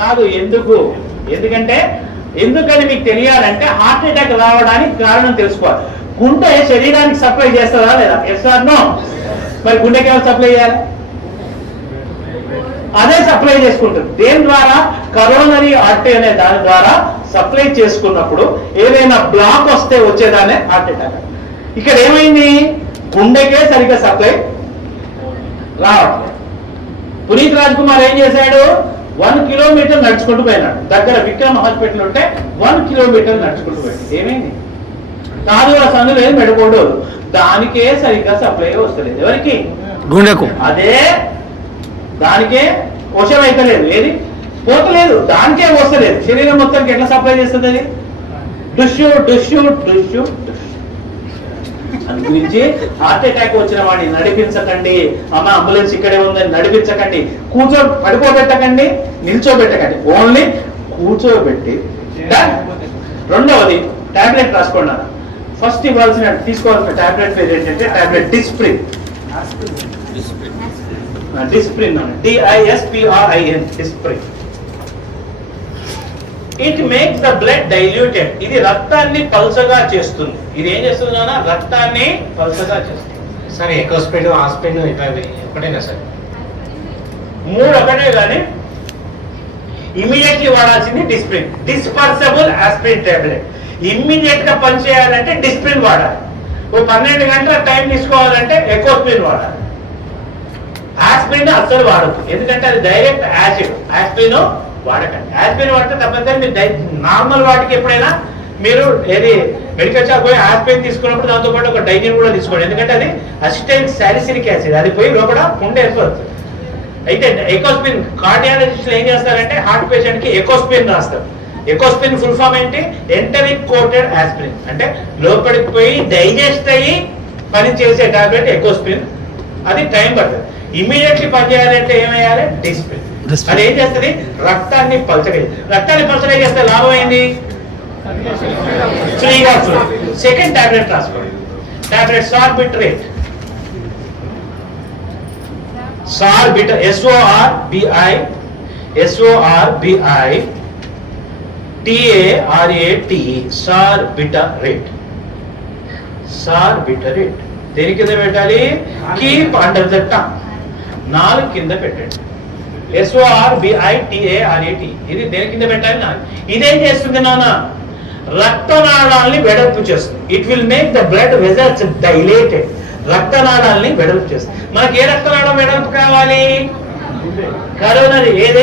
కాదు. ఎందుకంటే ఎందుకని మీకు తెలియాలంటే హార్ట్ అటాక్ రావడానికి కారణం తెలుసుకోవాలి. గుండె శరీరానికి సప్లై చేస్తుందా లేదా? Yes or no? మరి గుండెకి ఎవరు సప్లై చేయాలి? అదే సప్లై చేసుకుంటుంది. దేని ద్వారా? కరోనరీ ఆర్టరీ అనే దాని ద్వారా సప్లై చేసుకున్నప్పుడు ఏదైనా బ్లాక్ వస్తే వచ్చేదానే హార్ట్ అటాక్. ఇక్కడ ఏమైంది? గుండెకే సరిగ్గా సప్లై రావట్లేదు. పునీత్ రాజ్ కుమార్ ఏం చేశాడు? 1 కిలోమీటర్ నడుచుకుంటూ పోయినాడు. దగ్గర విక్రమ్ హాస్పిటల్ ఉంటే 1 కిలోమీటర్ నడుచుకుంటూ పోయాడు. ఏమైంది? కాదు ఆ సందులు ఏం పెడకూడదు, దానికే సరిగ్గా సప్లై వస్తలేదు. ఎవరికి? గుండెకు. అదే దానికే వశం అయితే లేదు, ఏది పోతలేదు, దానికే వస్తలేదు. శరీరం మొత్తానికి ఎట్లా సప్లై చేస్తుంది అది? డుష్యూ డుష్యూ డుష్యూ. అందు గురించి హార్ట్ అటాక్ వచ్చిన వాడిని నడిపించకండి. అమ్మ అంబులెన్స్ ఇక్కడే ఉందని నడిపించకండి. పడుకోబెట్టకండి, నిల్చోబెట్టకండి, ఓన్లీ కూర్చోబెట్టి. రెండవది టాబ్లెట్ రాసుకోండి. ఫస్ట్ తీసుకోవాల్సిన టాబ్లెట్ పేరు ఏంటంటే tablet Disprin. Disprin DISPRIN Disprin. It makes the blood diluted. ఇది రక్తాన్ని పల్చగా చేస్తుంది. ఇది ఏం చేస్తుంది నాన్న? రక్తాన్ని పల్చగా చేస్తుంది. సరే, ఎకోస్పిన్, ఆస్పిన్ ఒకటేనా సార్? 3 ఒకటే కానీ ఇమీడియట్లీ వాడాల్సింది Disprin. Dispersible aspirin tablet. Immediate గా పనిచేయాలంటే డిస్ప్రిన్ వాడాలి. 12 గంటల టైం తీసుకోవాలంటే ఎకోస్పిన్ వాడాలి. ఆస్పిరిన్ అస్సలు వాడద్దు, ఎందుకంటే అది డైరెక్ట్ యాసిడ్. ఆస్పిరిన్ వాడకండి. ఆస్పిరిన్ వాడితే తప్పనిసరి మీరు నార్మల్ వాటికి ఎప్పుడైనా మీరు ఏది మెడికల్ షాప్ పోయి ఆస్పిరిన్ తీసుకున్నప్పుడు దాంతో పాటు ఒక డైజిన్ కూడా తీసుకోండి. ఎందుకంటే అది అసిటైల్ సాలిసిలిక్ యాసిడ్, అది పోయి లోపల పుండె ఏర్పడుతుంది. అయితే ఎకోస్పిన్ కార్డియాలజిస్టులు ఏం చేస్తారంటే హార్ట్ పేషెంట్ కి ఎకోస్పిన్ రాస్తారు. ఎకోస్పిన్ ఫుల్ ఫామ్ ఏంటి? Enteric coated aspirin. అంటే లోపలికి పోయి డైజెస్ట్ అయ్యి పని చేసే టాబ్లెట్ ఎకోస్పిన్. అది టైం పడుతుంది. ఇమీడియట్లీ పనిచేయాలంటే ఏమయ్యాలి? డిస్ప్రిన్. అది ఏం చేస్తుంది? రక్తాన్ని పలచగా. రక్తాన్ని పలచగా చేస్తే లాభం ఏంటి? ఫ్రీగా. సెకండ్ టాబ్లెట్ రాసుకోండి. టాబ్లెట్ సార్బిట్రేట్. సార్బిట్రేట్ SORBITARATE సార్బిట్రేట్. సార్బిట్రేట్ దేని కింద పెట్టాలి? Keep under the tongue. 4 కింద పెట్టండి. SORBITARATE ఇది దేని కింద పెట్టాలి? 4. ఇదేం చేస్తుంది నాన్న? రక్తనాళాల్ని వెడల్పు చేస్తుంది. It will make the blood vessels dilated. రక్తనాళాల్ని వెడల్పు చేస్తుంది. మనకి ఏ రక్తనాళం వెడల్పు కావాలి? కరోనరీ. ఏదైతే